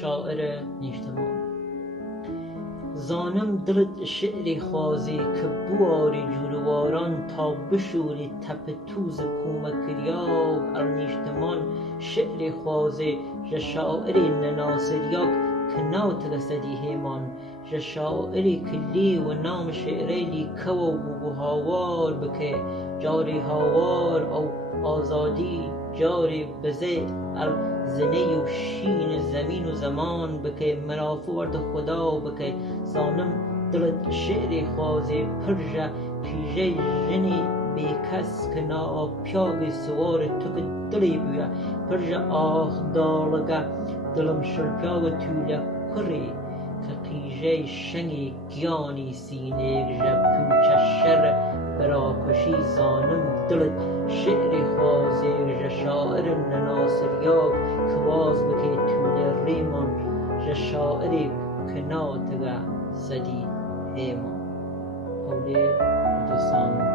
شاعر نیشتمان. زانم دلت شعری خوازی که بواری جورواران تا بشوری تپ توز کومکریاک ار نیشتمان شعری خوازی ژ شاعری نناسریاک که ناوتگ سدی هیمان ژ شاعری کلی و نام شعری که و بو هاوار بکه جاری هاوار او آزادی جاری بزه ار زنه و شین زمین و زمان بکه مرافو ورد خدا بکه. زانم دلت شعری خوازی پرژه پیژه ژنی بیکس که نا پیاگی سوار تو که دلی بویا پرژه آخ دالگه دلم شرپیاگ توله کری که قیژه شنگی گیانی سینه ژ پوچه شر براکشی. زانم دلت شعری خوازی ژ شاعر نناسریاک که واز بکه توله ریمان ژ شاعری که ناتگه سدی هیمان. حوله 2000